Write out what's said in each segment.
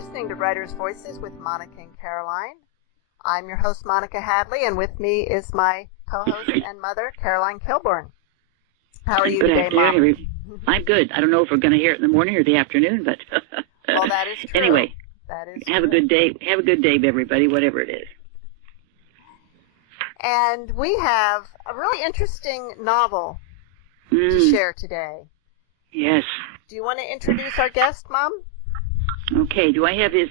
listening to Writers' Voices with Monica and Caroline. I'm your host, Monica Hadley, and with me is my co-host and mother, Caroline Kilborn. How are you today, Mom? I'm good. I don't know if we're going to hear it in the morning or the afternoon, but well, that is true. Anyway, that is have true. a good day. Have a good day, everybody, whatever it is. And we have a really interesting novel to share today. Yes. Do you want to introduce our guest, Mom? Okay. Do I have his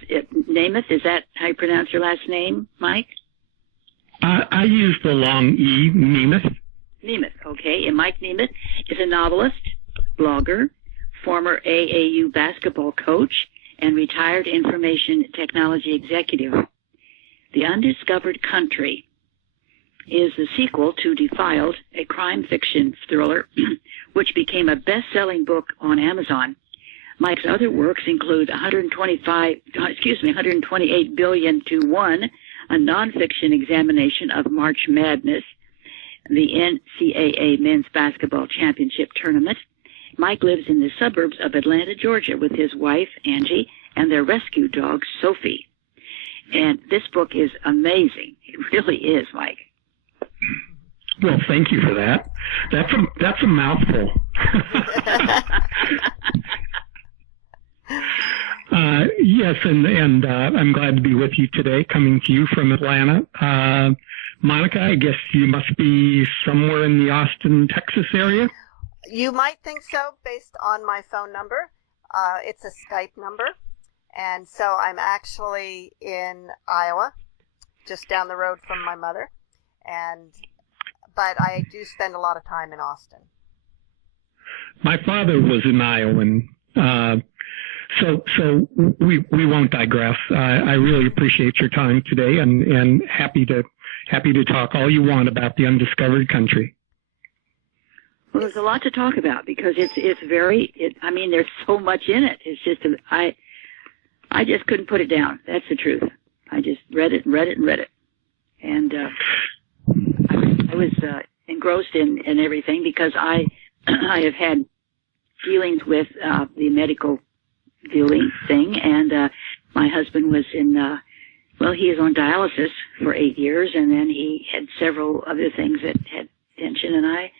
Nemeth? Is that how you pronounce your last name, Mike? I use the long E, Nemeth. Nemeth, okay. And Mike Nemeth is a novelist, blogger, former AAU basketball coach, and retired information technology executive. The Undiscovered Country is the sequel to Defiled, a crime fiction thriller, which became a best-selling book on Amazon. Mike's other works include 128 billion to 1, a nonfiction examination of March Madness, the NCAA Men's Basketball Championship Tournament. Mike lives in the suburbs of Atlanta, Georgia, with his wife, Angie, and their rescue dog, Sophie. And this book is amazing. It really is, Mike. Well, thank you for that. That's a mouthful. Yes, and I'm glad to be with you today, coming to you from Atlanta. Monica, I guess you must be somewhere in the Austin, Texas area? You might think so based on my phone number. It's a Skype number. And so I'm actually in Iowa, just down the road from my mother. But I do spend a lot of time in Austin. My father was an Iowan, so we won't digress. I really appreciate your time today, and happy to talk all you want about the Undiscovered Country. Well, there's a lot to talk about because it's very. I mean, there's so much in it. It's just I just couldn't put it down. That's the truth. I just read it, and I was engrossed in everything because I have had dealings with the medical dealing thing, and my husband was he is on dialysis for 8 years, and then he had several other things that had tension, and I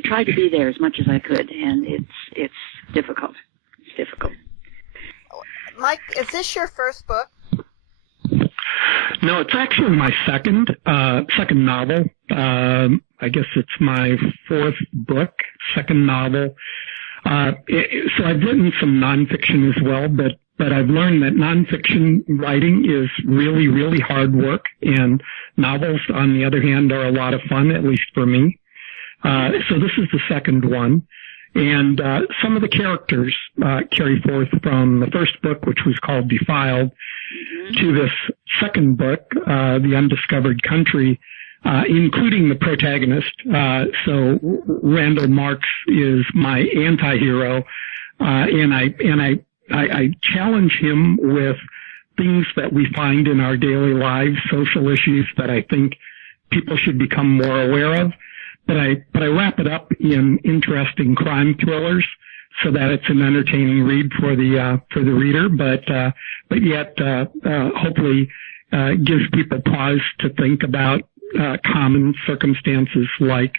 tried to be there as much as I could, and it's difficult. It's difficult. Mike, is this your first book? No, it's actually my second novel. I guess it's my fourth book, second novel. So I've written some nonfiction as well, but I've learned that nonfiction writing is really, really hard work, and novels, on the other hand, are a lot of fun, at least for me. So this is the second one. And some of the characters carry forth from the first book, which was called Defiled, to this second book, The Undiscovered Country, including the protagonist. So Randall Marks is my anti-hero, and I challenge him with things that we find in our daily lives, social issues that I think people should become more aware of. But I wrap it up in interesting crime thrillers so that it's an entertaining read for the reader, but yet hopefully gives people pause to think about common circumstances like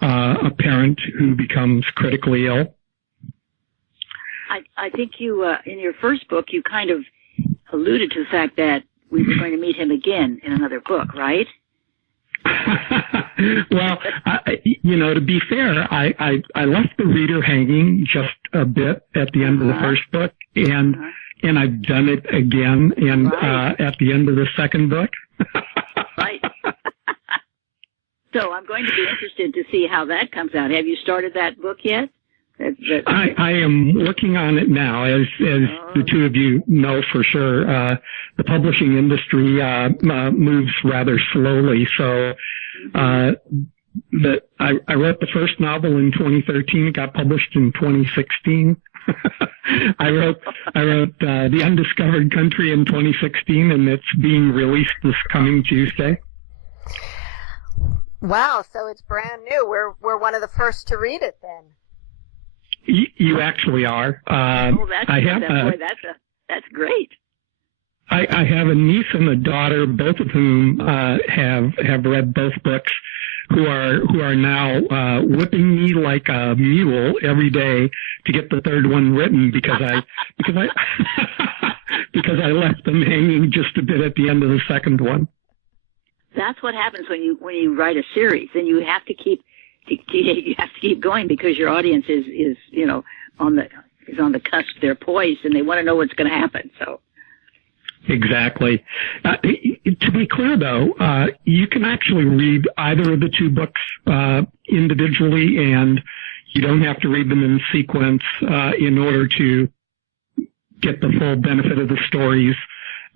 a parent who becomes critically ill. I think you in your first book you kind of alluded to the fact that we were going to meet him again in another book, right? Well, to be fair, I left the reader hanging just a bit at the end of the first book, and I've done it again at the end of the second book. Right. So I'm going to be interested to see how that comes out. Have you started that book yet? I am working on it now, as the two of you know for sure. The publishing industry moves rather slowly, so I wrote the first novel in 2013. It got published in 2016. I wrote The Undiscovered Country in 2016, and it's being released this coming Tuesday. Wow, so it's brand new. We're one of the first to read it then. You actually are. That's great. I have a niece and a daughter, both of whom have read both books, who are now whipping me like a mule every day to get the third one written because I because I left them hanging just a bit at the end of the second one. That's what happens when you write a series, and you have to keep going because your audience is on the cusp. They're poised, and they want to know what's going to happen. So. Exactly. To be clear, though, you can actually read either of the two books individually, and you don't have to read them in sequence in order to get the full benefit of the stories.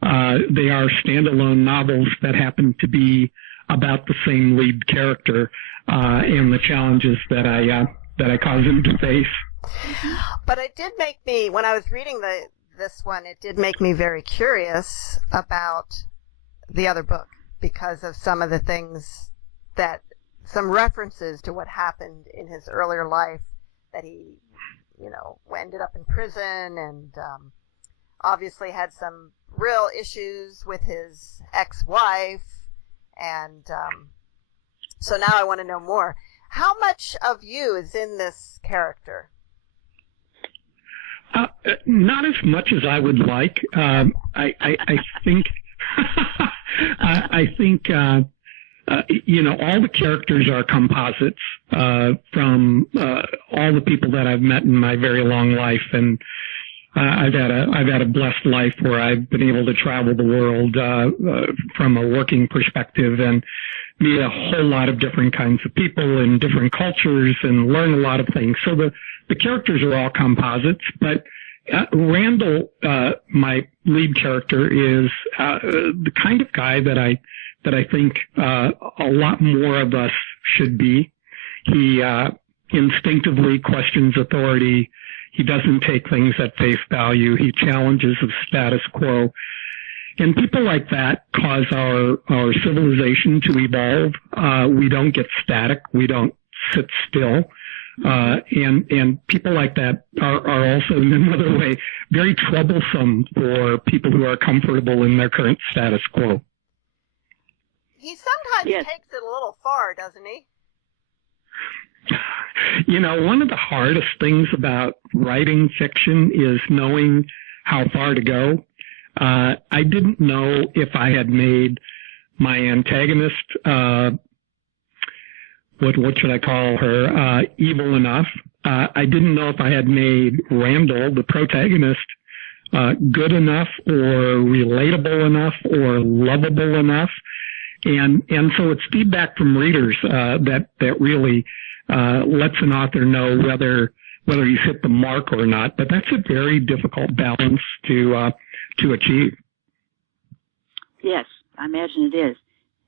They are standalone novels that happen to be about the same lead character and the challenges that I cause him to face. But it did make me, when I was reading this one, it did make me very curious about the other book because of some of the things some references to what happened in his earlier life, that he, ended up in prison and obviously had some real issues with his ex-wife. And so now I want to know more. How much of you is in this character? Not as much as I would like. I think, I think, all the characters are composites from all the people that I've met in my very long life, and I've had a blessed life where I've been able to travel the world from a working perspective and meet a whole lot of different kinds of people in different cultures and learn a lot of things. So the characters are all composites, but Randall, my lead character, is the kind of guy that I think a lot more of us should be. He instinctively questions authority. He doesn't take things at face value. He challenges the status quo. And people like that cause our civilization to evolve. We don't get static. We don't sit still. And people like that are also, in another way, very troublesome for people who are comfortable in their current status quo. He sometimes takes it a little far, doesn't he? One of the hardest things about writing fiction is knowing how far to go. I didn't know if I had made my antagonist, what should I call her, evil enough. I didn't know if I had made Randall, the protagonist, good enough or relatable enough or lovable enough. And so it's feedback from readers that really lets an author know whether he's hit the mark or not. But that's a very difficult balance to achieve. Yes, I imagine it is.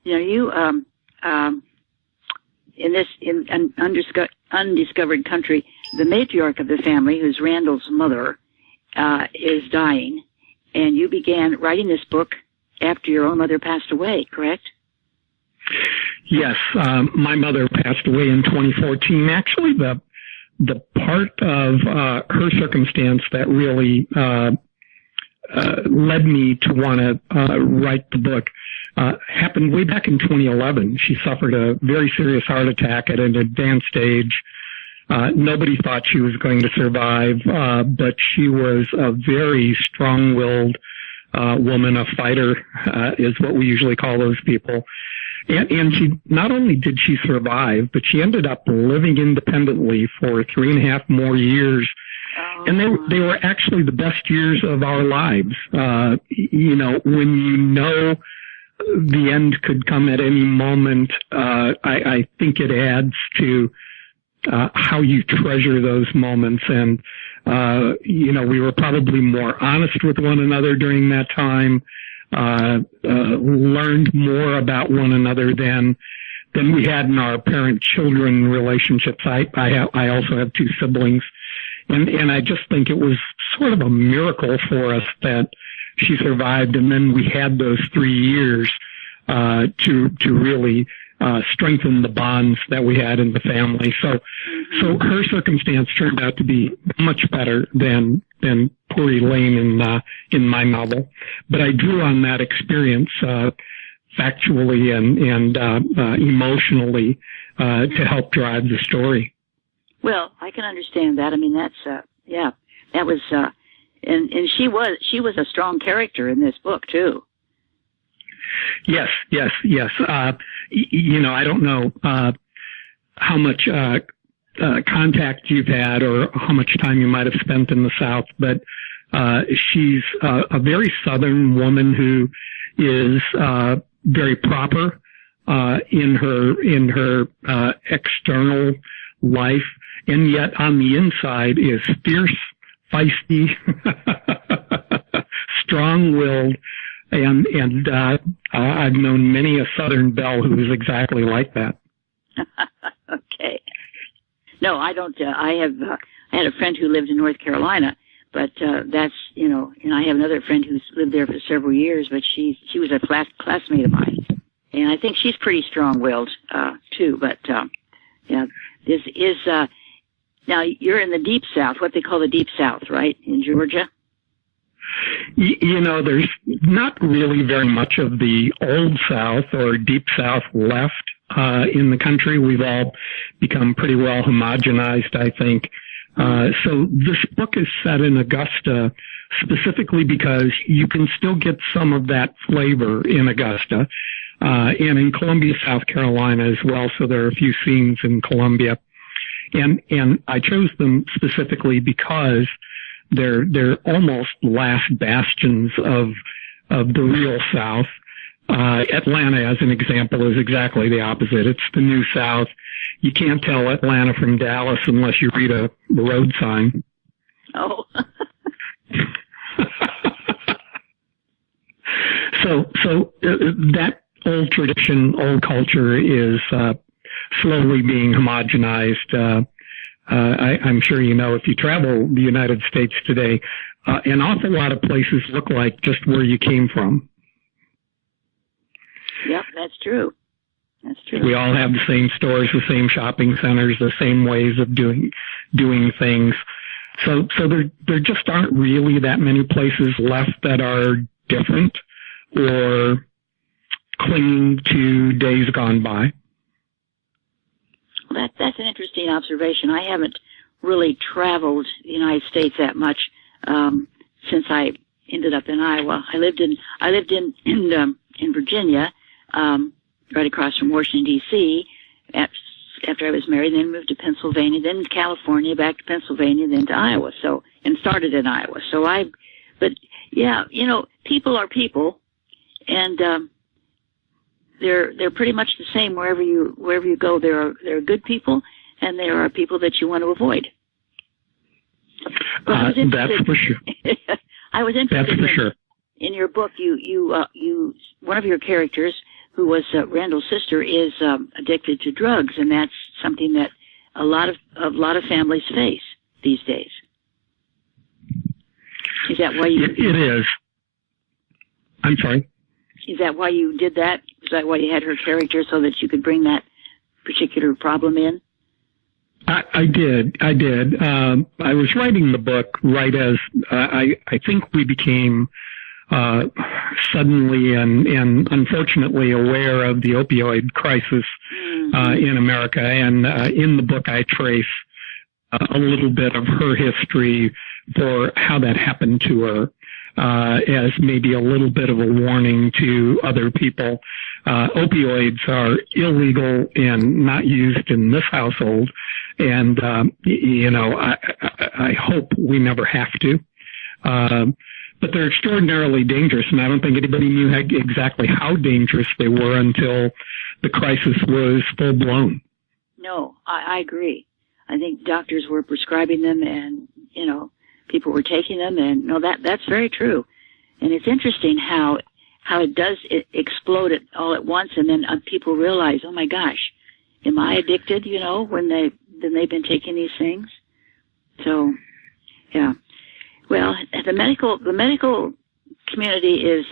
You in Undiscovered Country, the matriarch of the family, who's Randall's mother, is dying, and you began writing this book after your own mother passed away, correct? Yes, my mother passed away in 2014. Actually, the part of her circumstance that really led me to want to write the book happened way back in 2011. She suffered a very serious heart attack at an advanced age. Nobody thought she was going to survive, but she was a very strong-willed woman, a fighter is what we usually call those people. And she, not only did she survive, but she ended up living independently for 3.5 more years. And they were actually the best years of our lives. When you know the end could come at any moment, I think it adds to how you treasure those moments. And, we were probably more honest with one another during that time, learned more about one another than we had in our parent-children relationships. I also have 2 siblings. And I just think it was sort of a miracle for us that she survived, and then we had those 3 years to really strengthen the bonds that we had in the family. So her circumstance turned out to be much better than Tory Lane in my novel, but I drew on that experience factually and emotionally to help drive the story. Well, I can understand that. I mean, that's that was and she was a strong character in this book too. Yes. You know, I don't know how much contact you've had or how much time you might have spent in the South, but she's a very Southern woman who is very proper in her external life, and yet on the inside is fierce, feisty, strong-willed, and I've known many a Southern belle who is exactly like that. Okay. No, I don't. I had a friend who lived in North Carolina, but that's, you know, and I have another friend who's lived there for several years, but she was a classmate of mine, and I think she's pretty strong-willed too. But yeah, this is now you're in the Deep South, what they call the Deep South, right, in Georgia. You know, there's not really very much of the Old South or Deep South left in the country. We've all become pretty well homogenized, I think. So this book is set in Augusta specifically because you can still get some of that flavor in Augusta and in Columbia, South Carolina as well. So there are a few scenes in Columbia. And I chose them specifically because they're almost last bastions of the real South. Atlanta, as an example, is exactly the opposite. It's the New South. You can't tell Atlanta from Dallas unless you read a road sign. Oh. So that old tradition, old culture is slowly being homogenized. I'm sure you know, if you travel the United States today, an awful lot of places look like just where you came from. Yep, that's true. That's true. We all have the same stores, the same shopping centers, the same ways of doing things. So there just aren't really that many places left that are different or clinging to days gone by. Well, that's an interesting observation. I haven't really traveled the United States that much since I ended up in Iowa. I lived in Virginia, right across from Washington D.C. After I was married, then moved to Pennsylvania, then California, back to Pennsylvania, then to Iowa. So, and started in Iowa. But yeah, you know, people are people, and they're pretty much the same wherever you go. There are good people, and there are people that you want to avoid. That's for sure. I was interested. That's for sure. In your book, you one of your characters, who was Randall's sister, is addicted to drugs, and that's something that a lot of families face these days. Is that why you? It is. I'm sorry. Is that why you did that? Is that why you had her character, so that you could bring that particular problem in? I did. I was writing the book right as I think we became suddenly and unfortunately aware of the opioid crisis in America. And in the book, I trace a little bit of her history for how that happened to her, as maybe a little bit of a warning to other people. Opioids are illegal and not used in this household. And, you know, I hope we never have to. But they're extraordinarily dangerous, and I don't think anybody knew exactly how dangerous they were until the crisis was full blown. No, I agree. I think doctors were prescribing them, and, you know, people were taking them, and no, that's very true. And it's interesting how it explode all at once, and then people realize, oh my gosh, am I addicted? You know, when they've been taking these things. So, yeah. Well, the medical community is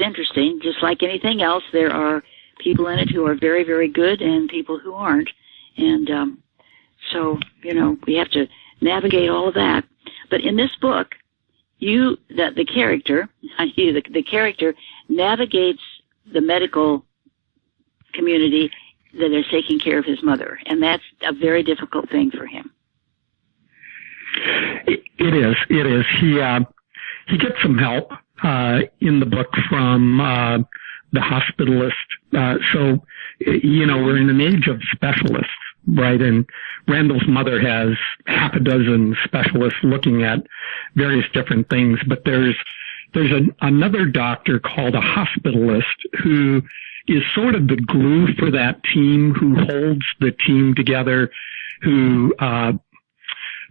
interesting. Just like anything else, there are people in it who are very, very good and people who aren't. And so, you know, we have to navigate all of that. But in this book, the character, the character navigates the medical community that is taking care of his mother, and that's a very difficult thing for him. It is. He gets some help in the book from the hospitalist. So, we're in an age of specialists, right? And Randall's mother has half a dozen specialists looking at various different things, but there's another doctor called a hospitalist who is sort of the glue for that team, who holds the team together, who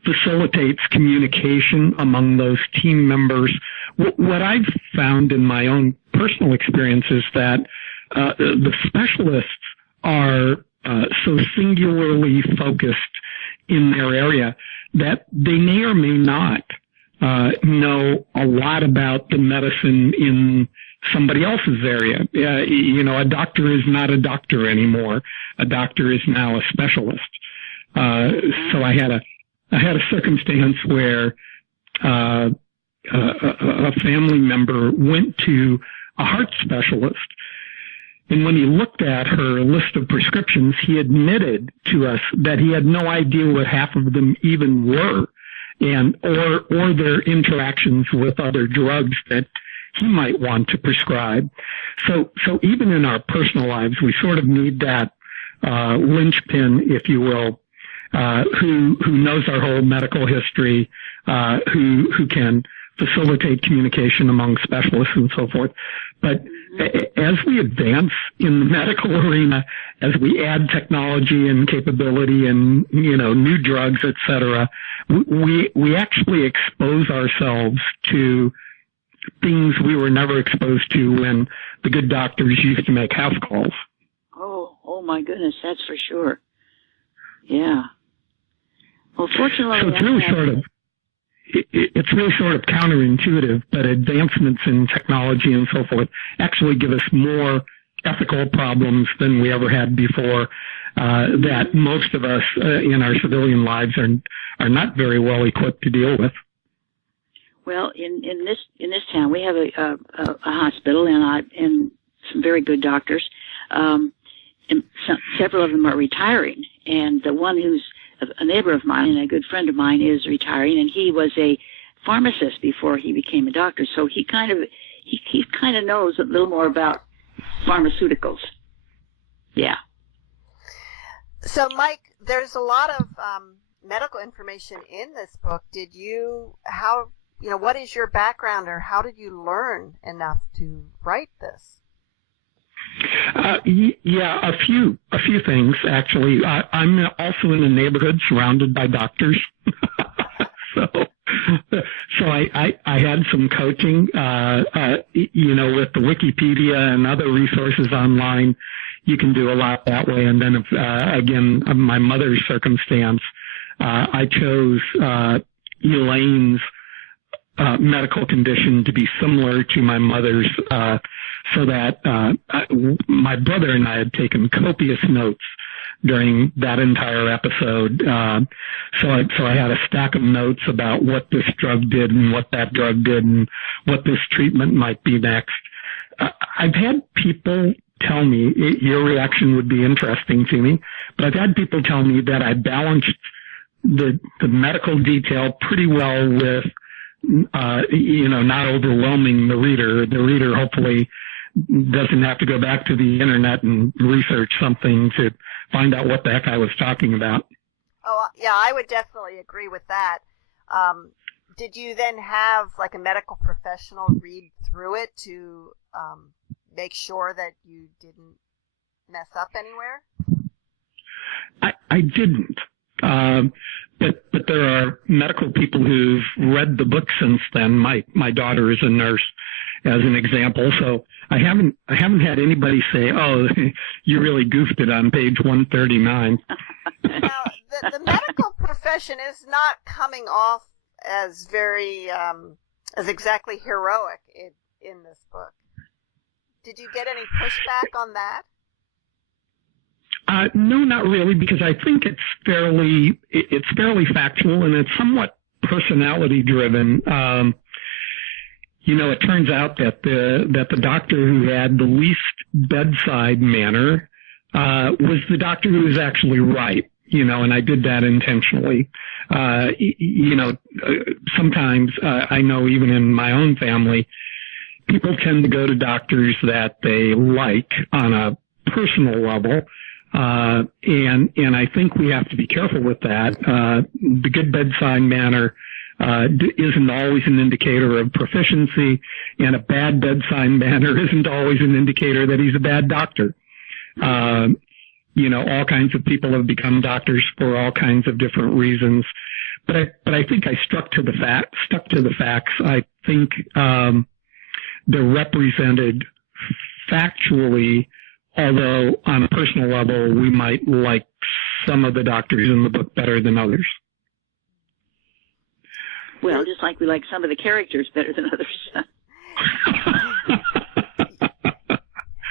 facilitates communication among those team members. What I've found in my own personal experience is that the specialists are so singularly focused in their area that they may or may not know a lot about the medicine in somebody else's area. A doctor is not a doctor anymore. A doctor is now a specialist. So I had a circumstance where a family member went to a heart specialist, and when he looked at her list of prescriptions, he admitted to us that he had no idea what half of them even were, or their interactions with other drugs that he might want to prescribe. So even in our personal lives, we sort of need that linchpin, if you will, who knows our whole medical history, who can facilitate communication among specialists and so forth. But as we advance in the medical arena, as we add technology and capability and, new drugs, et cetera, we actually expose ourselves to things we were never exposed to when the good doctors used to make house calls. Oh my goodness, that's for sure. Yeah. Well, fortunately, so it's really sort of counterintuitive, but advancements in technology and so forth actually give us more ethical problems than we ever had before, that most of us in our civilian lives are not very well equipped to deal with. Well, in this town, we have a hospital and some very good doctors. And several of them are retiring, and the one who's a neighbor of mine and a good friend of mine is retiring, and he was a pharmacist before he became a doctor, so he kind of knows a little more about pharmaceuticals. Yeah. So, Mike, there's a lot of medical information in this book. What is your background, or how did you learn enough to write this? Yeah, a few things actually. I'm also in a neighborhood surrounded by doctors, so I had some coaching. With the Wikipedia and other resources online, you can do a lot that way. And then, again, my mother's circumstance, I chose Elaine's medical condition to be similar to my mother's, so that my brother and I had taken copious notes during that entire episode. So I had a stack of notes about what this drug did and what that drug did and what this treatment might be next. I've had people tell me, your reaction would be interesting to me, but I've had people tell me that I balanced the medical detail pretty well with not overwhelming the reader. The reader hopefully doesn't have to go back to the internet and research something to find out what the heck I was talking about. Oh, yeah, I would definitely agree with that. Did you then have like a medical professional read through it to make sure that you didn't mess up anywhere? I didn't. But there are medical people who've read the book since then. My daughter is a nurse, as an example. So I haven't had anybody say, "Oh, you really goofed it on page 139." Now, the medical profession is not coming off as very as exactly heroic in this book. Did you get any pushback on that? No, not really, because I think it's fairly factual and it's somewhat personality driven. It turns out that the doctor who had the least bedside manner was the doctor who was actually right. And I did that intentionally. Sometimes I know even in my own family, people tend to go to doctors that they like on a personal level. And I think we have to be careful with that. The good bedside manner isn't always an indicator of proficiency, and a bad bedside manner isn't always an indicator that he's a bad doctor. All kinds of people have become doctors for all kinds of different reasons. But I think I stuck to the facts. I think they're represented factually, although on a personal level, we might like some of the doctors in the book better than others. Well, just like we like some of the characters better than others.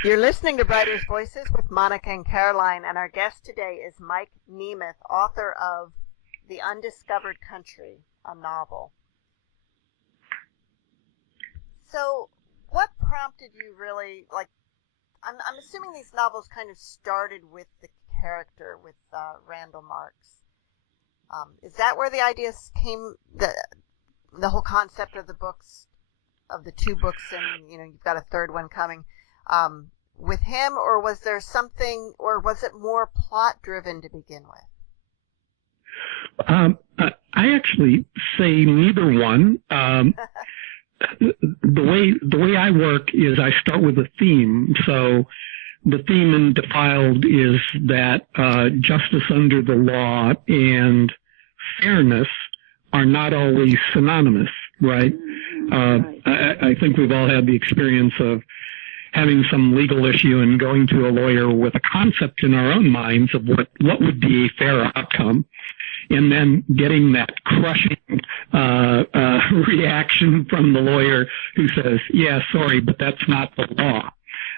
You're listening to Writers' Voices with Monica and Caroline, and our guest today is Mike Nemeth, author of The Undiscovered Country, a novel. So, what prompted you really, I'm assuming these novels kind of started with the character, with Randall Marks. Is that where the ideas came, the whole concept of the books, of the two books, and, you've got a third one coming, with him, or was there something, or was it more plot-driven to begin with? I actually say neither one. The way I work is I start with a theme. So the theme in Defiled is that justice under the law and fairness are not always synonymous, right? I think we've all had the experience of having some legal issue and going to a lawyer with a concept in our own minds of what would be a fair outcome, and then getting that crushing reaction from the lawyer who says, yeah, sorry, but that's not the law.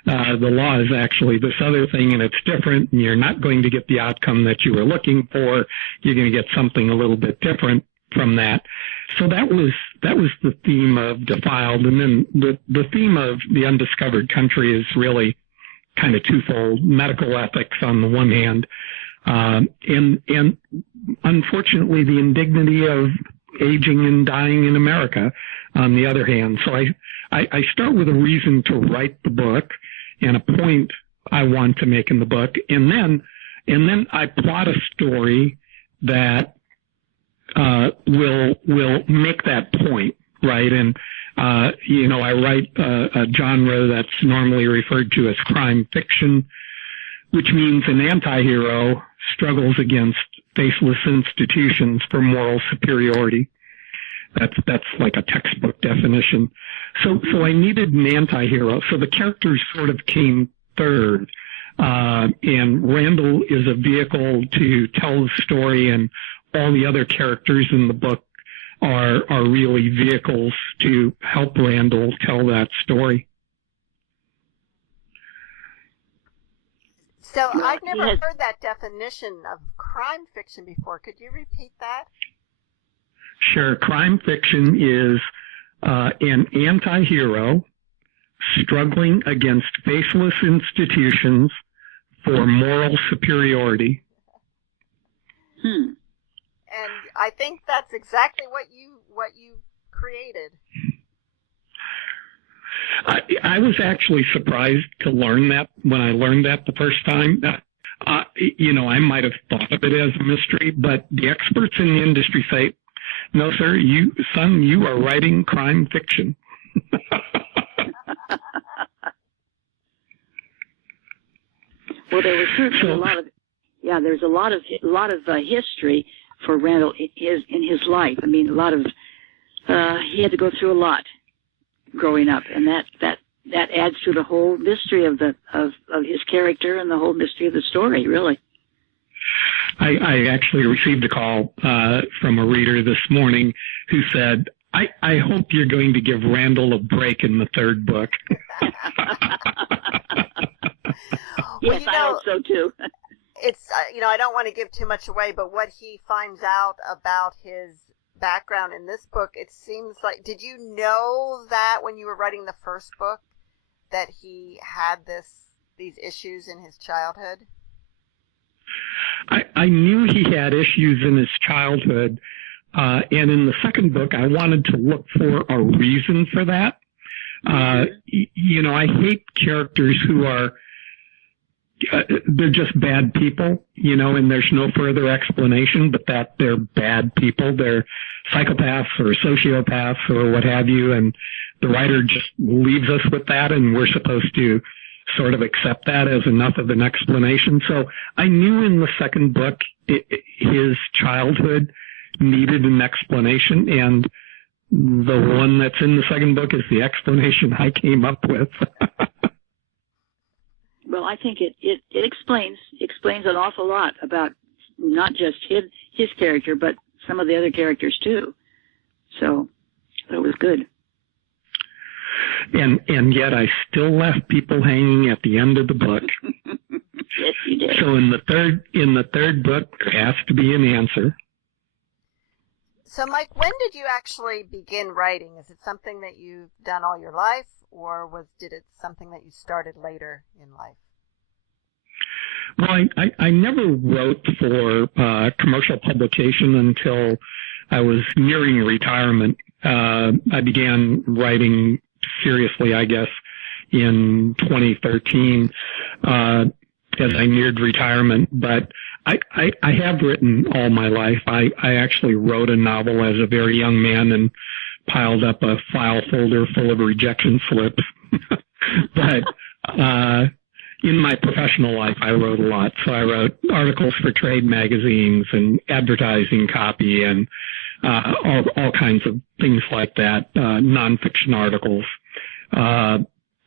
The law is actually this other thing, and it's different, and you're not going to get the outcome that you were looking for. You're going to get something a little bit different from that. So that was the theme of Defiled. And then the theme of The Undiscovered Country is really kind of twofold: medical ethics on the one hand, and unfortunately the indignity of aging and dying in America on the other hand. So I start with a reason to write the book and a point I want to make in the book, and then I plot a story that will make that point, right? And I write a genre that's normally referred to as crime fiction, which means an anti-hero struggles against faceless institutions for moral superiority. That's like a textbook definition. So I needed an anti-hero. So the characters sort of came third. And Randall is a vehicle to tell the story, and all the other characters in the book are really vehicles to help Randall tell that story. So I've never heard that definition of crime fiction before. Could you repeat that? Sure. Crime fiction is an anti-hero struggling against faceless institutions for moral superiority. And I think that's exactly what you created. I was actually surprised to learn that when I learned that the first time. I might have thought of it as a mystery, but the experts in the industry say, no, sir, you are writing crime fiction. Well, there was certainly there's a lot of history for Randall in his life. I mean, he had to go through a lot growing up, and that adds to the whole mystery of his character and the whole mystery of the story, really. I actually received a call from a reader this morning who said, I hope you're going to give Randall a break in the third book. Yes, I hope so too. It's, I don't want to give too much away, but what he finds out about his background in this book, it seems like, did you know that when you were writing the first book that he had these issues in his childhood? I knew he had issues in his childhood, and in the second book, I wanted to look for a reason for that. I hate characters who are, they're just bad people, and there's no further explanation but that they're bad people. They're psychopaths or sociopaths or what have you, and the writer just leaves us with that, and we're supposed to sort of accept that as enough of an explanation. So I knew in the second book his childhood needed an explanation, and the one that's in the second book is the explanation I came up with. Well, I think it explains an awful lot about not just his character, but some of the other characters too. So it was good. And yet I still left people hanging at the end of the book. Yes, you did. So in the third book, there has to be an answer. So, Mike, when did you actually begin writing? Is it something that you've done all your life, or did it something that you started later in life? Well, I never wrote for commercial publication until I was nearing retirement. I began writing seriously, I guess, in 2013 as I neared retirement. But I have written all my life. I actually wrote a novel as a very young man and piled up a file folder full of rejection slips. But in my professional life, I wrote a lot. So I wrote articles for trade magazines and advertising copy and all kinds of things like that, nonfiction articles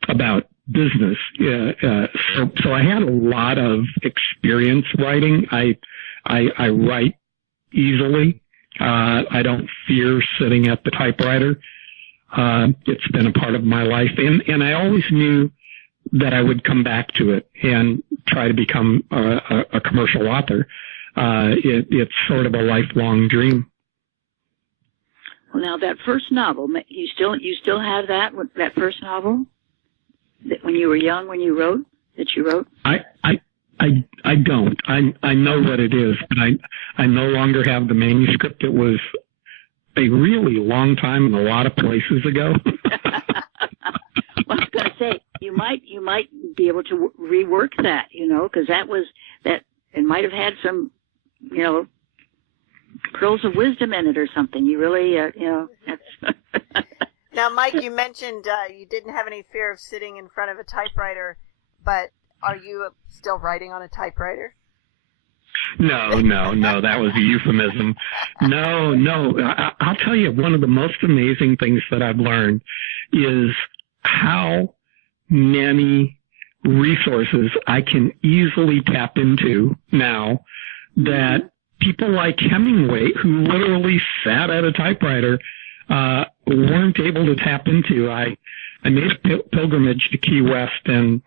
about business. So I had a lot of experience writing. I write easily. I don't fear sitting at the typewriter. It's been a part of my life, and I always knew that I would come back to it and try to become a commercial author. It's sort of a lifelong dream. Well, now that first novel, you still have that first novel that when you were young, when you wrote? I don't. I know what it is, but I no longer have the manuscript. It was a really long time and a lot of places ago. Well, I was going to say you might be able to rework that, because it might have had some, pearls of wisdom in it or something. You really, that's. Now, Mike, you mentioned you didn't have any fear of sitting in front of a typewriter, but are you still writing on a typewriter? No, that was a euphemism. No, I'll tell you, one of the most amazing things that I've learned is how many resources I can easily tap into now that people like Hemingway, who literally sat at a typewriter, weren't able to tap into. I made a pilgrimage to Key West and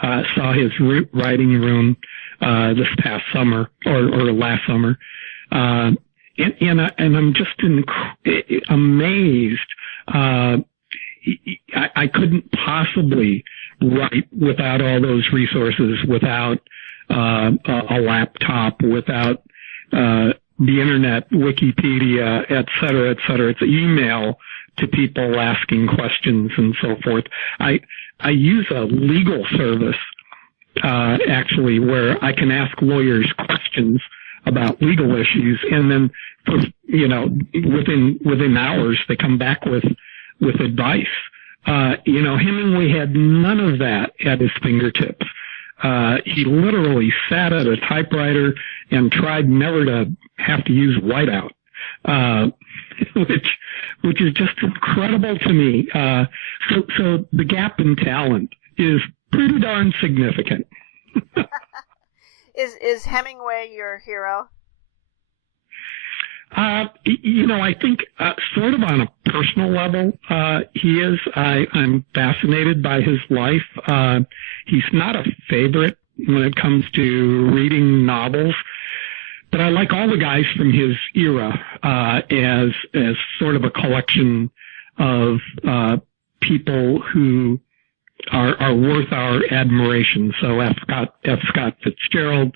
saw his writing room this past summer or last summer, and I'm just amazed. I couldn't possibly write without all those resources, without a laptop, without the internet, Wikipedia, et cetera, et cetera. It's email to people asking questions and so forth. I use a legal service, actually, where I can ask lawyers questions about legal issues, and then, within hours, they come back with advice. Hemingway had none of that at his fingertips. He literally sat at a typewriter and tried never to have to use whiteout, which is just incredible to me. So the gap in talent is pretty darn significant. Is Hemingway your hero? I think sort of on a personal level, he is. I'm fascinated by his life. He's not a favorite when it comes to reading novels, but I like all the guys from his era as sort of a collection of people who are worth our admiration. So F. Scott Fitzgerald,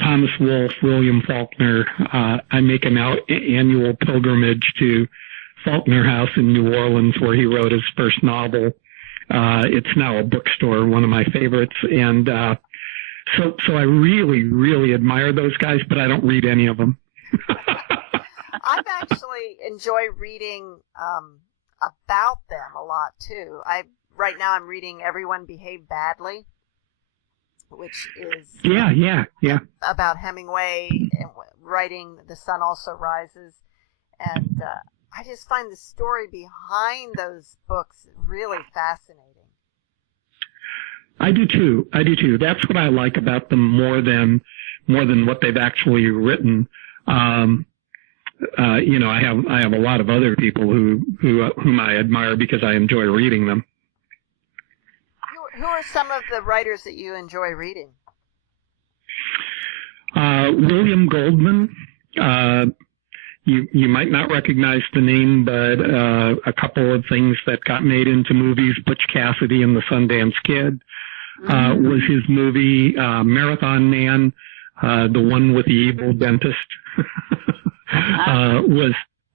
Thomas Wolfe, William Faulkner. I make an annual pilgrimage to Faulkner House in New Orleans, where he wrote his first novel. It's now a bookstore, one of my favorites. And so I really, really admire those guys, but I don't read any of them. I've actually enjoyed reading about them a lot, too. Right now I'm reading Everyone Behaved Badly, which is about Hemingway and writing The Sun Also Rises. And I just find the story behind those books really fascinating. I do too. That's what I like about them more than what they've actually written. I have a lot of other people whom I admire because I enjoy reading them. Who are some of the writers that you enjoy reading? William Goldman. You might not recognize the name, but a couple of things that got made into movies, Butch Cassidy and the Sundance Kid, was his movie. Marathon Man, the one with the evil dentist,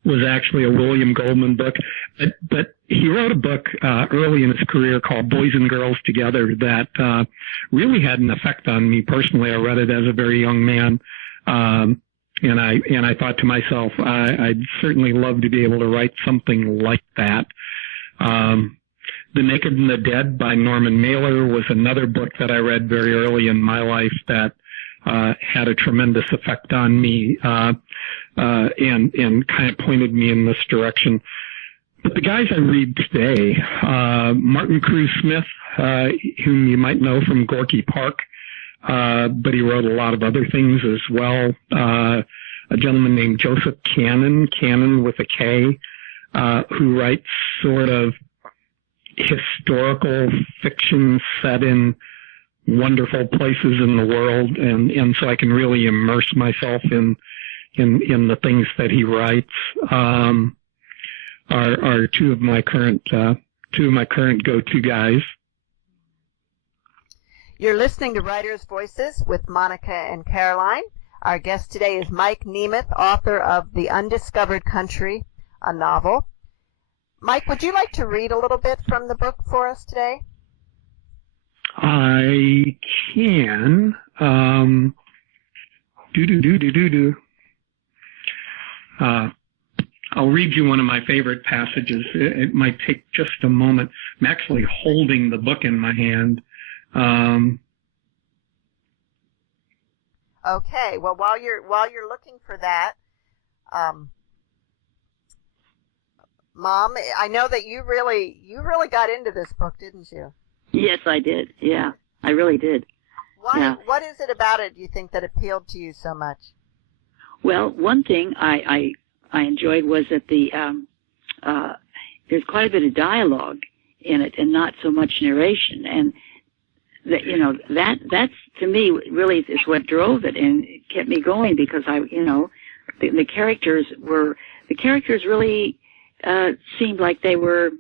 was actually a William Goldman book. But he wrote a book early in his career called Boys and Girls Together that really had an effect on me personally. I read it as a very young man. And I thought to myself, I'd certainly love to be able to write something like that. The Naked and the Dead by Norman Mailer was another book that I read very early in my life that had a tremendous effect on me and kind of pointed me in this direction. But the guys I read today, Martin Cruz Smith, whom you might know from Gorky Park, but he wrote a lot of other things as well. A gentleman named Joseph Cannon with a K, who writes sort of historical fiction set in wonderful places in the world, and so I can really immerse myself in the things that he writes. Are two of my current go-to guys. You're listening to Writers' Voices with Monica and Caroline. Our guest today is Mike Nemeth, author of The Undiscovered Country, a novel. Mike, would you like to read a little bit from the book for us today? I can. I'll read you one of my favorite passages. It might take just a moment. I'm actually holding the book in my hand. Okay. Well, while you're looking for that, Mom, I know that you really got into this book, didn't you? Yes, I did. Yeah, I really did. Why? Yeah. What is it about it, do you think, that appealed to you so much? Well, one thing I enjoyed was that there's quite a bit of dialogue in it and not so much narration, and that's to me really is what drove it and kept me going, because the characters really seemed like they were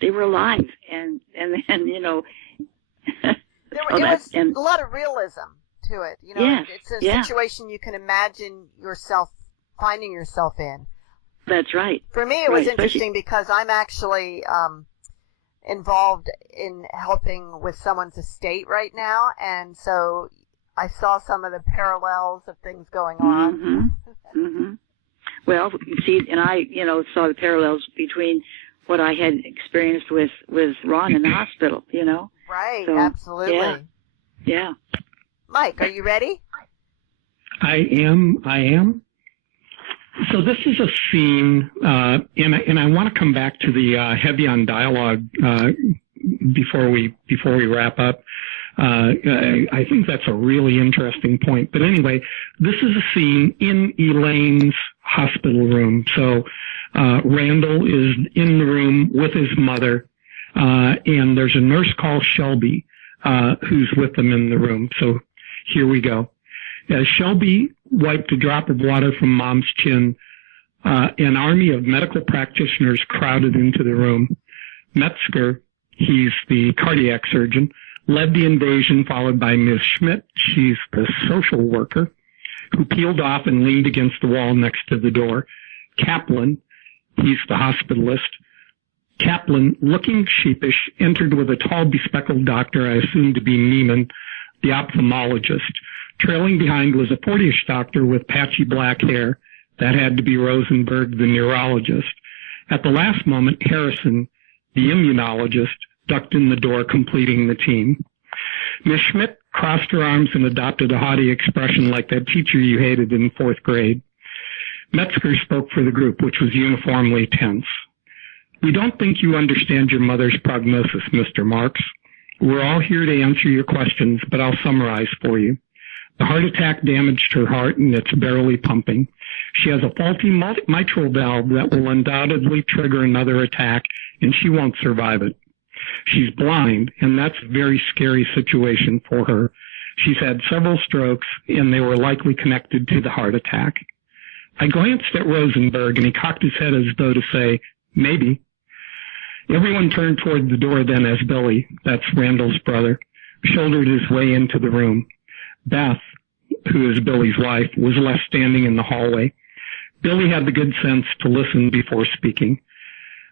alive, and there was a lot of realism to it. Yes, it's a situation you can imagine finding yourself in. That's right. For me, it was interesting because I'm actually involved in helping with someone's estate right now, and so I saw some of the parallels of things going on. Mm-hmm. Mm-hmm. Well, see, and I, saw the parallels between what I had experienced with Ron in the hospital, Right, so, absolutely. Yeah. Mike, are you ready? I am. So this is a scene, and I want to come back to the heavy on dialogue before we wrap up. I think that's a really interesting point. But anyway, this is a scene in Elaine's hospital room. So Randall is in the room with his mother, and there's a nurse called Shelby who's with them in the room. So here we go. As Shelby wiped a drop of water from Mom's chin, an army of medical practitioners crowded into the room. Metzger, he's the cardiac surgeon, led the invasion, followed by Ms. Schmidt. She's the social worker, who peeled off and leaned against the wall next to the door. Kaplan, he's the hospitalist. Kaplan, looking sheepish, entered with a tall, bespectacled doctor I assumed to be Neiman, the ophthalmologist. Trailing behind was a 40-ish doctor with patchy black hair. That had to be Rosenberg, the neurologist. At the last moment, Harrison, the immunologist, ducked in the door, completing the team. Miss Schmidt crossed her arms and adopted a haughty expression like that teacher you hated in 4th grade. Metzger spoke for the group, which was uniformly tense. We don't think you understand your mother's prognosis, Mr. Marks. We're all here to answer your questions, but I'll summarize for you. The heart attack damaged her heart, and it's barely pumping. She has a faulty mitral valve that will undoubtedly trigger another attack, and she won't survive it. She's blind, and that's a very scary situation for her. She's had several strokes, and they were likely connected to the heart attack. I glanced at Rosenberg, and he cocked his head as though to say, maybe. Everyone turned toward the door then as Billy, that's Randall's brother, shouldered his way into the room. Beth, who is Billy's wife, was left standing in the hallway. Billy had the good sense to listen before speaking.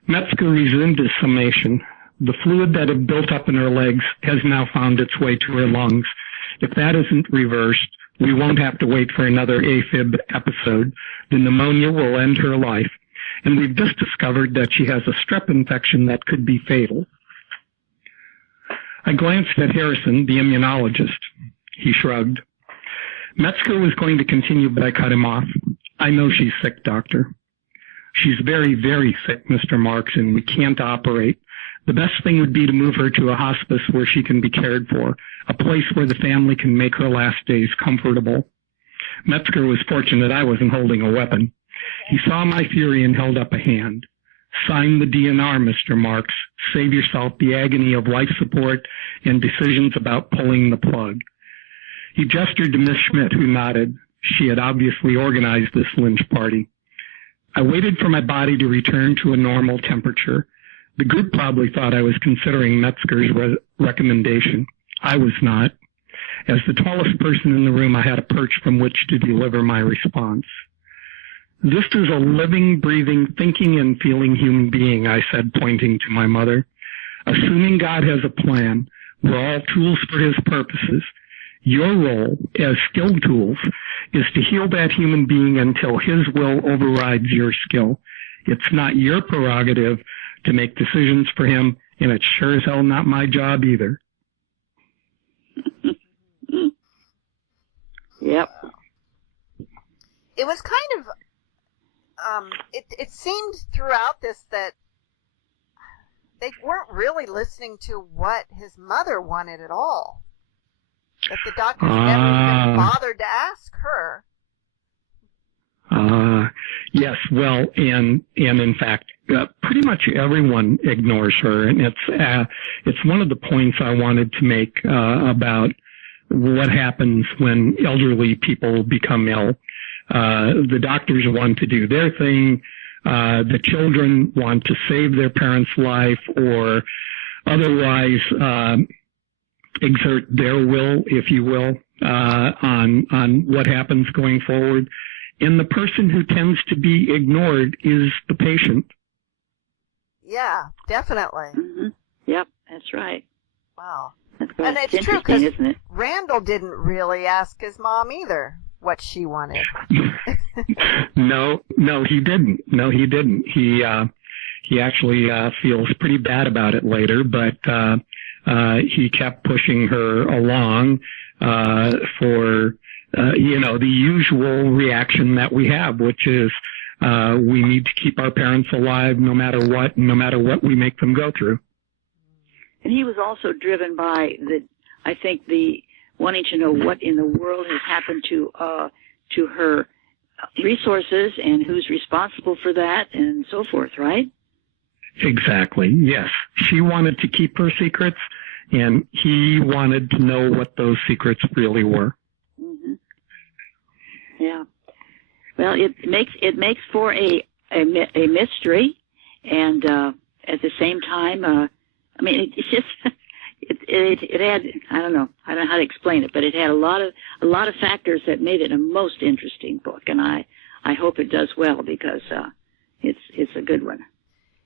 Metzger resumed his summation. The fluid that had built up in her legs has now found its way to her lungs. If that isn't reversed, we won't have to wait for another AFib episode. The pneumonia will end her life. And we've just discovered that she has a strep infection that could be fatal. I glanced at Harrison, the immunologist. He shrugged. Metzger was going to continue, but I cut him off. I know she's sick, doctor. She's very, very sick, Mr. Marks, and we can't operate. The best thing would be to move her to a hospice where she can be cared for, a place where the family can make her last days comfortable. Metzger was fortunate I wasn't holding a weapon. He saw my fury and held up a hand. Sign the DNR, Mr. Marks. Save yourself the agony of life support and decisions about pulling the plug. He gestured to Miss Schmidt, who nodded. She had obviously organized this lynch party. I waited for my body to return to a normal temperature. The group probably thought I was considering Metzger's recommendation. I was not. As the tallest person in the room, I had a perch from which to deliver my response. This is a living, breathing, thinking, and feeling human being, I said, pointing to my mother. Assuming God has a plan, we're all tools for his purposes. Your role, as skilled tools, is to heal that human being until his will overrides your skill. It's not your prerogative to make decisions for him, and it's sure as hell not my job either. Yep. It was kind of, it seemed throughout this that they weren't really listening to what his mother wanted at all. That the doctors never even bothered to ask her. Yes, well, and in fact, pretty much everyone ignores her, and it's one of the points I wanted to make about what happens when elderly people become ill. The doctors want to do their thing. The children want to save their parents' life or otherwise exert their will, if you will, on what happens going forward. And the person who tends to be ignored is the patient. Yeah, definitely. Mm-hmm. Yep, that's right. Wow. That's right. And it's true because Randall didn't really ask his mom either what she wanted. No, he didn't. No, he didn't. He actually feels pretty bad about it later, but he kept pushing her along for the usual reaction that we have, which is we need to keep our parents alive no matter what we make them go through. And he was also driven by the wanting to know what in the world has happened to her resources and who's responsible for that and so forth, right? Exactly, yes. She wanted to keep her secrets, and he wanted to know what those secrets really were. Mm-hmm. Yeah. Well, it makes for a mystery, and at the same time, I mean, it's just it had, I don't know how to explain it, but it had a lot of factors that made it a most interesting book, and I hope it does well because it's a good one.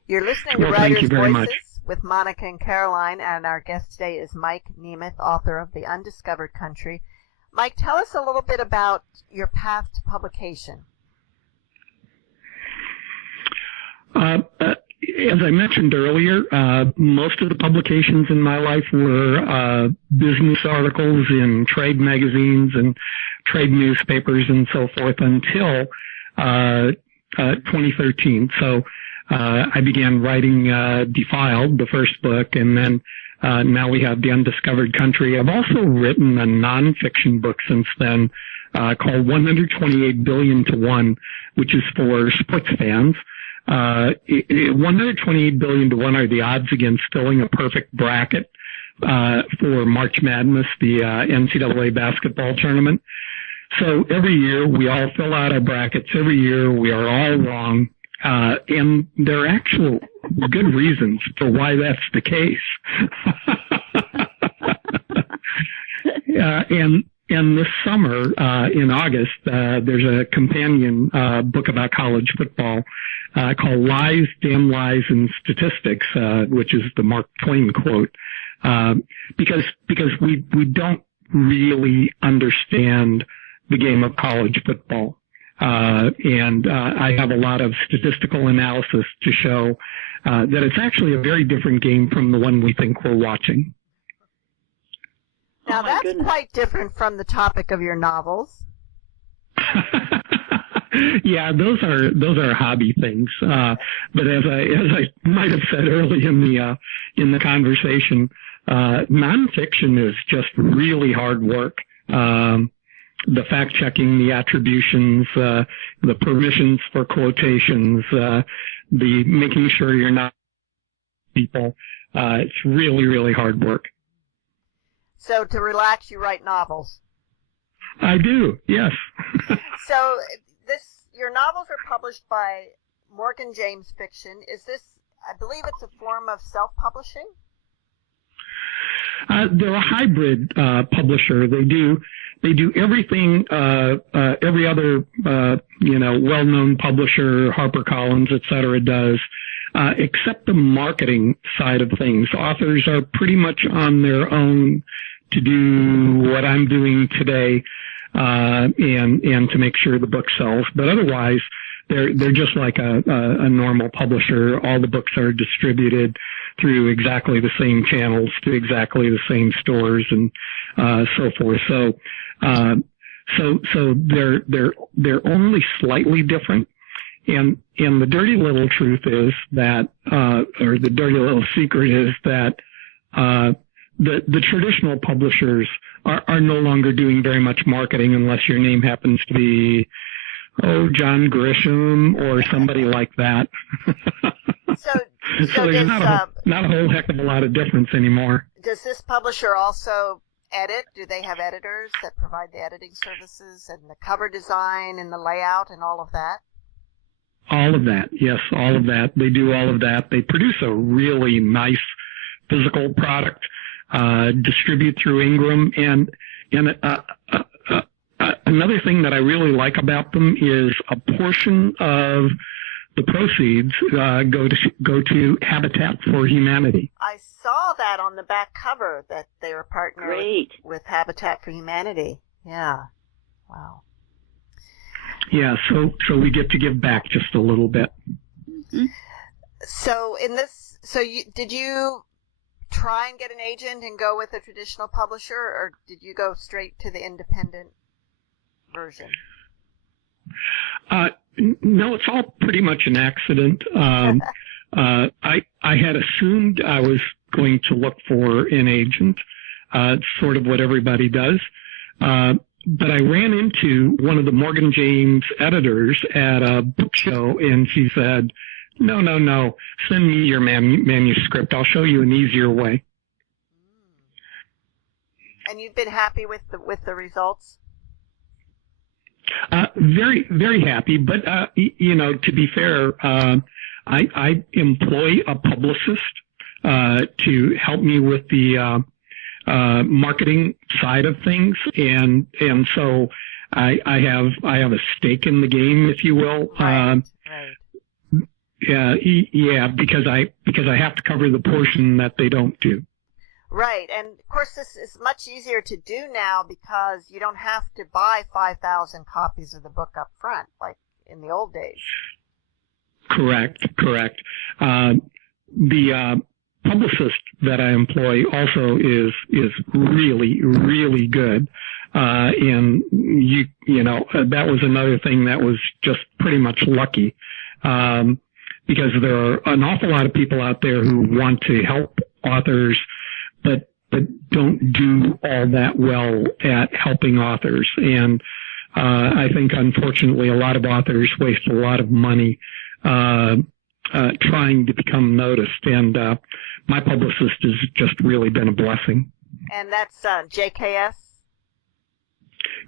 You're listening to Writers' Voices with Monica and Caroline, and our guest today is Mike Nemeth, author of The Undiscovered Country. Mike, tell us a little bit about your path to publication. As I mentioned earlier, most of the publications in my life were business articles in trade magazines and trade newspapers and so forth until 2013. So I began writing Defiled, the first book, and then now we have The Undiscovered Country. I've also written a nonfiction book since then called 128 Billion to 1, which is for sports fans. 128 billion to 1 are the odds against filling a perfect bracket for March Madness, the NCAA basketball tournament. So every year we all fill out our brackets. Every year we are all wrong. And there are actual good reasons for why that's the case. And this summer, in August, there's a companion book about college football called Lies, Damn Lies, and Statistics, which is the Mark Twain quote, because we don't really understand the game of college football. And I have a lot of statistical analysis to show that it's actually a very different game from the one we think we're watching. Now, that's quite different from the topic of your novels. Yeah, those are hobby things. But as I might have said early in the conversation, nonfiction is just really hard work. The fact checking, the attributions, the permissions for quotations, the making sure you're not people. It's really, really hard work. So to relax, you write novels. I do, yes. So your novels are published by Morgan James Fiction. Is this, I believe it's a form of self-publishing? They're a hybrid publisher. They do everything every other well-known publisher, HarperCollins, et cetera, does, except the marketing side of things. Authors are pretty much on their own to do what I'm doing today, and to make sure the book sells. But otherwise, they're just like a normal publisher. All the books are distributed through exactly the same channels, to exactly the same stores, and so forth. So they're only slightly different. And the dirty little truth is that, or the dirty little secret is that, the traditional publishers are no longer doing very much marketing unless your name happens to be, John Grisham or somebody like that. So there's not a whole heck of a lot of difference anymore. Does this publisher also edit? Do they have editors that provide the editing services and the cover design and the layout and all of that? All of that, yes, all of that. They do all of that. They produce a really nice physical product, distribute through Ingram, and another thing that I really like about them is a portion of the proceeds go to Habitat for Humanity. I saw that on the back cover that they were partnering with Habitat for Humanity. Yeah, wow. Yeah, so we get to give back just a little bit. Mm-hmm. So did you try and get an agent and go with a traditional publisher, or did you go straight to the independent version? No, it's all pretty much an accident. I had assumed I was going to look for an agent. It's sort of what everybody does. But I ran into one of the Morgan James editors at a book show, and she said, No, send me your manuscript. I'll show you an easier way. And you've been happy with the results? Very, very happy. But, to be fair, I employ a publicist to help me with the marketing side of things, and so I have a stake in the game, if you will. Right. Yeah, because I have to cover the portion that they don't do. Right, and of course this is much easier to do now because you don't have to buy 5,000 copies of the book up front like in the old days. Correct. The publicist that I employ also is really, really good. And that was another thing that was just pretty much lucky. Because there are an awful lot of people out there who want to help authors, but don't do all that well at helping authors. And I think, unfortunately, a lot of authors waste a lot of money trying to become noticed. And my publicist has just really been a blessing. And that's JKS?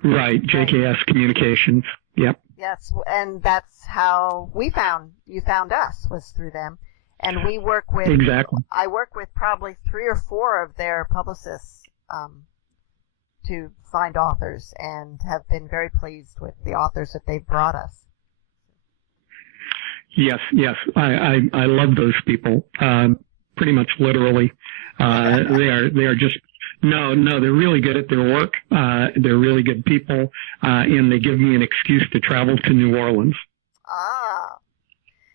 Right, JKS Communications. Yep. Yes, and that's how you found us, was through them. And we work with, exactly. I work with probably 3 or 4 of their publicists to find authors, and have been very pleased with the authors that they've brought us. Yes, I love those people, pretty much literally. They are just, no, they're really good at their work. They're really good people, and they give me an excuse to travel to New Orleans. Ah,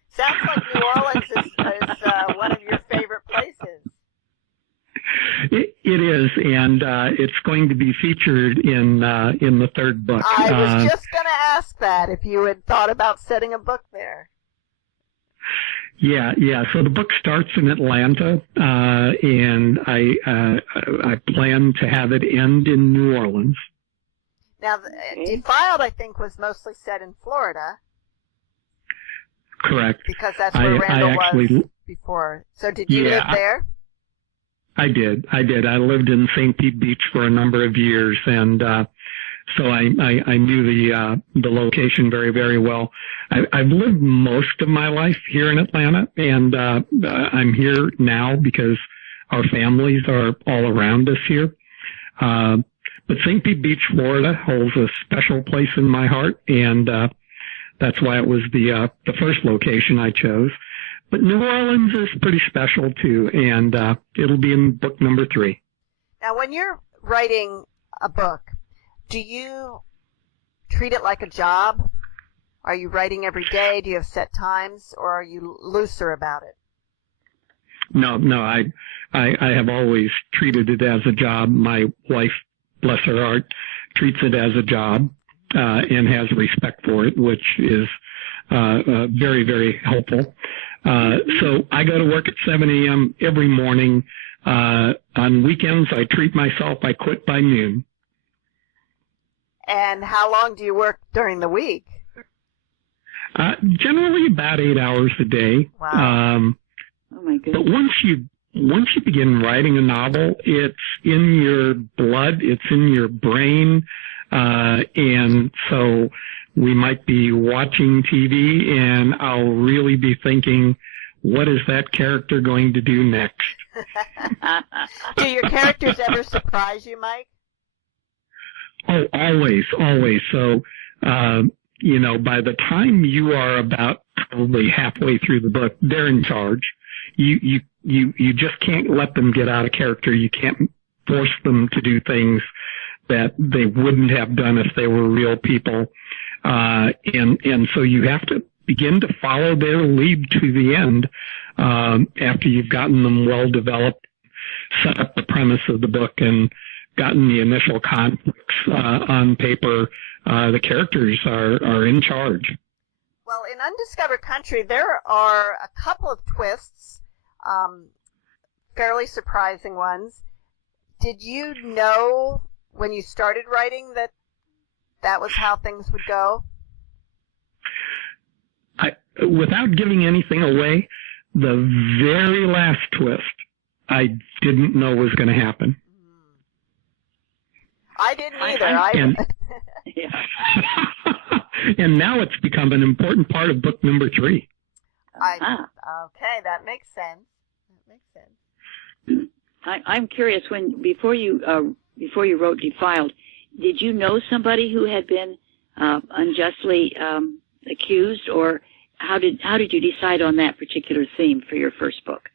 sounds like New Orleans is one of your favorite places. It is, and it's going to be featured in the 3rd book. I was just going to ask that, if you had thought about setting a book there. Yeah. So the book starts in Atlanta, and I plan to have it end in New Orleans. Now, Defiled, I think, was mostly set in Florida. Correct. Because that's where Randall was before. So did you live there? I did. I lived in St. Pete Beach for a number of years, and so I knew the location very, very well. I've lived most of my life here in Atlanta, and I'm here now because our families are all around us here. But St. Pete Beach, Florida, holds a special place in my heart, and that's why it was the first location I chose. But New Orleans is pretty special too, and it'll be in book number 3. Now, when you're writing a book, do you treat it like a job? Are you writing every day? Do you have set times, or are you looser about it? No, I have always treated it as a job. My wife, bless her heart, treats it as a job and has respect for it, which is very, very helpful. So I go to work at 7 a.m. every morning. On weekends, I treat myself. I quit by noon. And how long do you work during the week? Generally about 8 hours a day. Wow. Oh my goodness. But once you begin writing a novel, it's in your blood, it's in your brain, and so we might be watching TV, and I'll really be thinking, what is that character going to do next? Do your characters ever surprise you, Mike? Oh, always. So, by the time you are about probably halfway through the book, they're in charge. You just can't let them get out of character. You can't force them to do things that they wouldn't have done if they were real people. And so you have to begin to follow their lead to the end, after you've gotten them well developed, set up the premise of the book, and gotten the initial conflicts on paper. The characters are in charge. Well, in Undiscovered Country, there are a couple of twists, fairly surprising ones. Did you know when you started writing that was how things would go? Without giving anything away, the very last twist I didn't know was going to happen. I didn't either. and now it's become an important part of book number 3. Okay, that makes sense. I'm curious. Before you wrote Defiled, did you know somebody who had been unjustly accused, or how did you decide on that particular theme for your first book?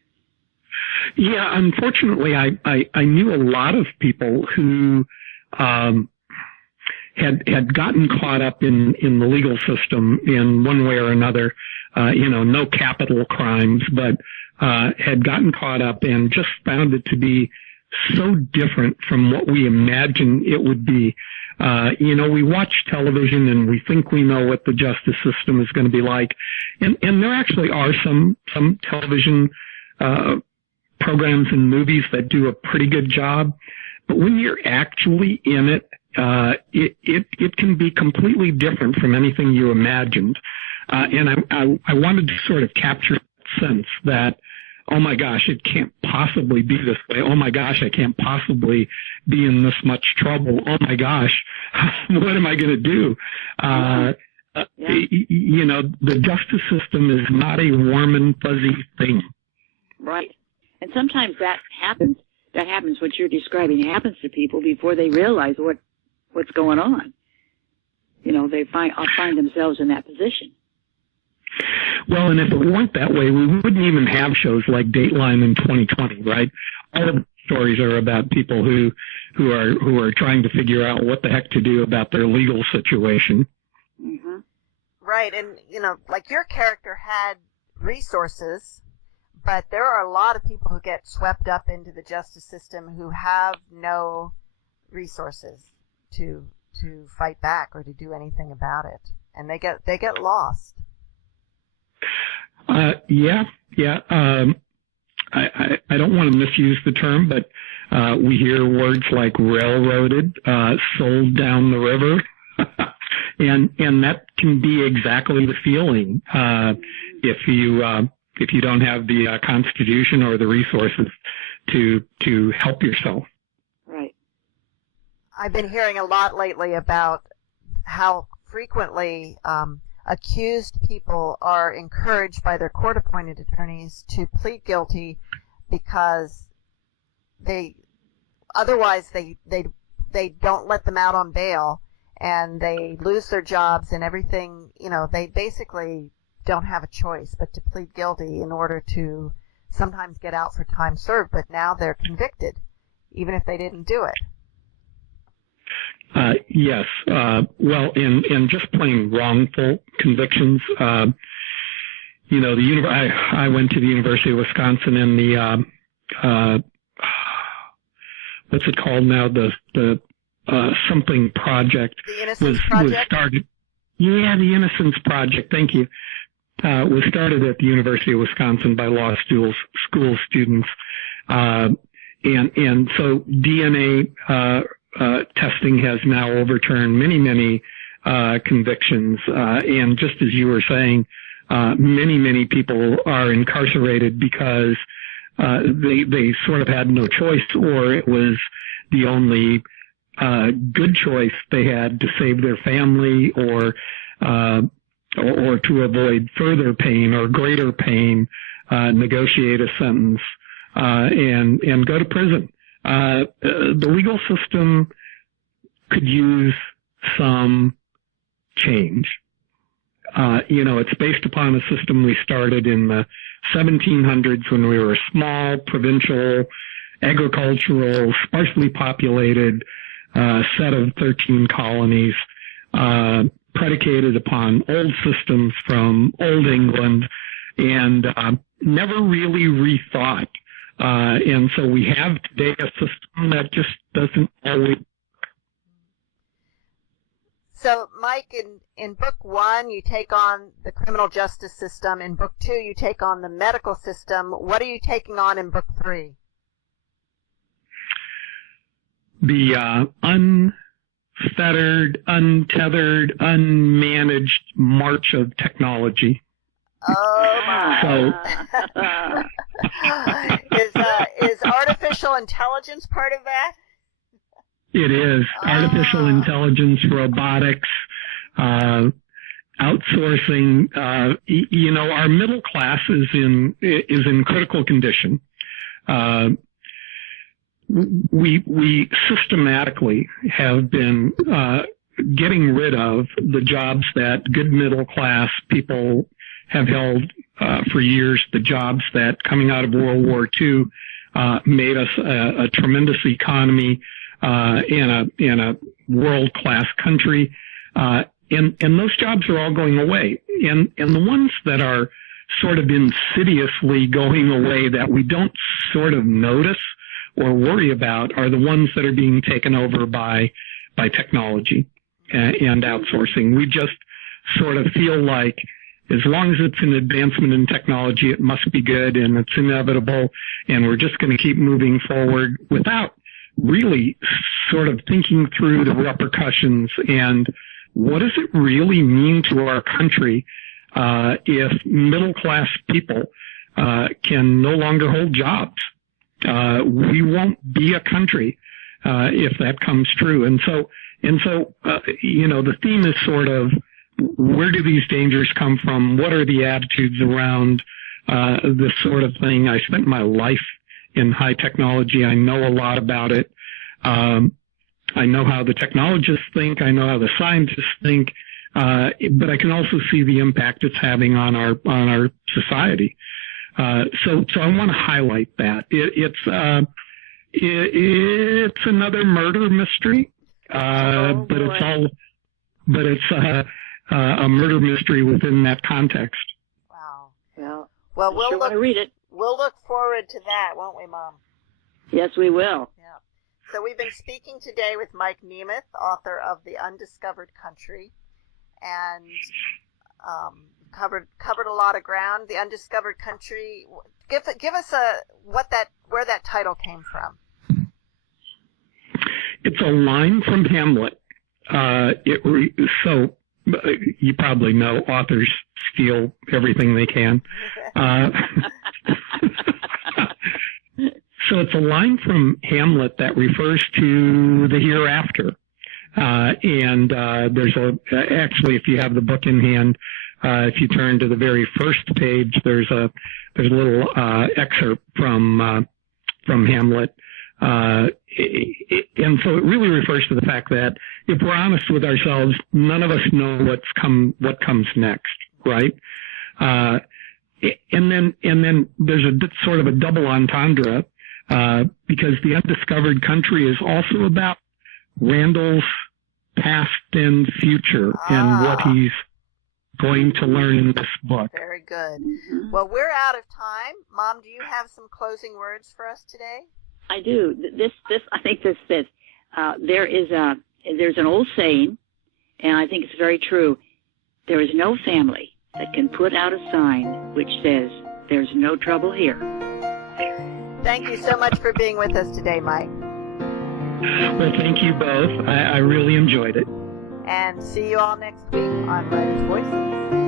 Yeah, unfortunately, I knew a lot of people who had gotten caught up in the legal system in one way or another. No capital crimes, but had gotten caught up and just found it to be so different from what we imagined it would be. We watch television and we think we know what the justice system is going to be like. And there actually are some television programs and movies that do a pretty good job. But when you're actually in it, it can be completely different from anything you imagined. And I wanted to sort of capture that sense that, oh my gosh, it can't possibly be this way. Oh my gosh, I can't possibly be in this much trouble. Oh my gosh, what am I going to do? The justice system is not a warm and fuzzy thing. Right. And sometimes that happens. That happens, what you're describing happens to people before they realize what's going on. They find themselves in that position. Well, and if it weren't that way, we wouldn't even have shows like Dateline in 2020, right? All of the stories are about people who are trying to figure out what the heck to do about their legal situation. Mm-hmm. Right, and like your character had resources, but there are a lot of people who get swept up into the justice system who have no resources to fight back or to do anything about it, and they get lost. Yeah. I don't want to misuse the term, but we hear words like railroaded, sold down the river, and that can be exactly the feeling if you don't have the Constitution or the resources to help yourself. Right. I've been hearing a lot lately about how frequently accused people are encouraged by their court-appointed attorneys to plead guilty because otherwise they don't let them out on bail, and they lose their jobs and everything. They basically don't have a choice but to plead guilty in order to sometimes get out for time served, but now they're convicted even if they didn't do it. Yes. Well, in just plain wrongful convictions, I went to the University of Wisconsin, and the what's it called now? The something project The Innocence Project? was started. Yeah, the Innocence Project. Thank you. Was started at the University of Wisconsin by law school students, and so DNA. Testing has now overturned many convictions, and just as you were saying, many people are incarcerated because they sort of had no choice, or it was the only good choice they had to save their family, or to avoid further pain or greater pain, negotiate a sentence, and go to prison. The legal system could use some change. It's based upon a system we started in the 1700s when we were a small, provincial, agricultural, sparsely populated set of 13 colonies, predicated upon old systems from old England, and never really rethought. And so we have today a system that just doesn't always. So, Mike, in book 1, you take on the criminal justice system. In book 2, you take on the medical system. What are you taking on in book 3? The unfettered, untethered, unmanaged march of technology. Oh my! So, is artificial intelligence part of that? It is artificial intelligence, robotics, outsourcing, our middle class is in critical condition. We systematically have been getting rid of the jobs that good middle class people have held for years, the jobs that coming out of World War II made us a tremendous economy in a world-class country. And those jobs are all going away. And the ones that are sort of insidiously going away that we don't sort of notice or worry about are the ones that are being taken over by technology and outsourcing. We just sort of feel like as long as it's an advancement in technology, it must be good and it's inevitable, and we're just going to keep moving forward without really sort of thinking through the repercussions and what does it really mean to our country if middle-class people can no longer hold jobs. We won't be a country if that comes true. And so the theme is sort of where do these dangers come from? What are the attitudes around this sort of thing? I spent my life in high technology. I know a lot about it. I know how the technologists think. I know how the scientists think. But I can also see the impact it's having on our society. So I want to highlight that. It's another murder mystery, but it's a murder mystery within that context. Wow. Well, we'll want to read it. We'll look forward to that, won't we, Mom? Yes, we will. Yeah. So we've been speaking today with Mike Nemeth, author of The Undiscovered Country, and covered a lot of ground. The Undiscovered Country. Give us where that title came from. It's a line from Hamlet. So you probably know authors steal everything they can. So it's a line from Hamlet that refers to the hereafter. And there's actually, if you have the book in hand, if you turn to the very first page, there's a little excerpt from Hamlet. And so it really refers to the fact that if we're honest with ourselves, none of us know what comes next, right? And then there's a sort of a double entendre, because The Undiscovered Country is also about Randall's past and future and what he's going to learn in this book. Very good. Mm-hmm. Well, we're out of time. Mom, do you have some closing words for us today? I do. I think this fits. There's an old saying, and I think it's very true. There is no family that can put out a sign which says, "There's no trouble here." Thank you so much for being with us today, Mike. Well, thank you both. I really enjoyed it. And see you all next week on Writer's Voices.